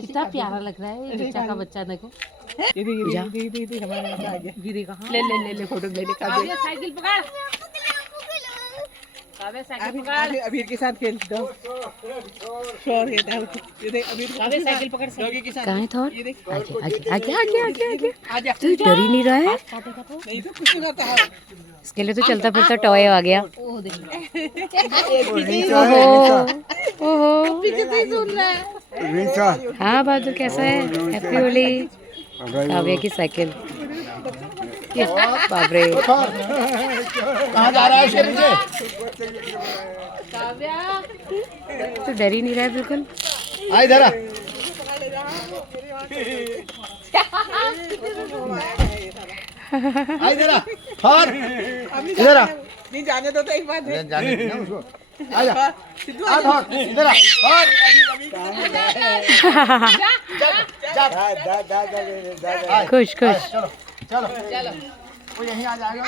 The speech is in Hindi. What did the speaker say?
कितना प्यारा लग रहा है ये बच्चा का बच्चा देखो। दीदी हमारे आ गया। गिरी कहाँ? ले फोटो ले ले। काव्या साइकिल पकड़। काव्या साइकिल पकड़। अबीर के साथ खेल दो। शोर ये देख अबीर काव्या साइकिल पकड़। डॉगी के साथ। कहाँ है थोर? ये देख आगे आगे आगे आगे आगे आगे। आजा। तू डर ही नहीं रहा है? काटेगा तो। नहीं तो कुछ नहीं करता है। इसके लिए तो चलता फिरता टॉय आ गया। ओह देखो। ओहो पीछे से सुन रहा है। रीचा हाँ बहादुर कैसा है? हैप्पी होली। काव्या की साइकिल। ये बाप रे। कहाँ जा रहा है शेर मुझे? काव्या। तो डर ही नहीं रहा है बिल्कुल। आ इधर आ। आ इधर आ। थोर इधर आ। नहीं जाने दो तो एक बात है। जाने दे ना उसको। आ जा। आ थोर इधर आ। थोर खुश खुश। चलो चलो चलो वो यहीं आ जाएगा।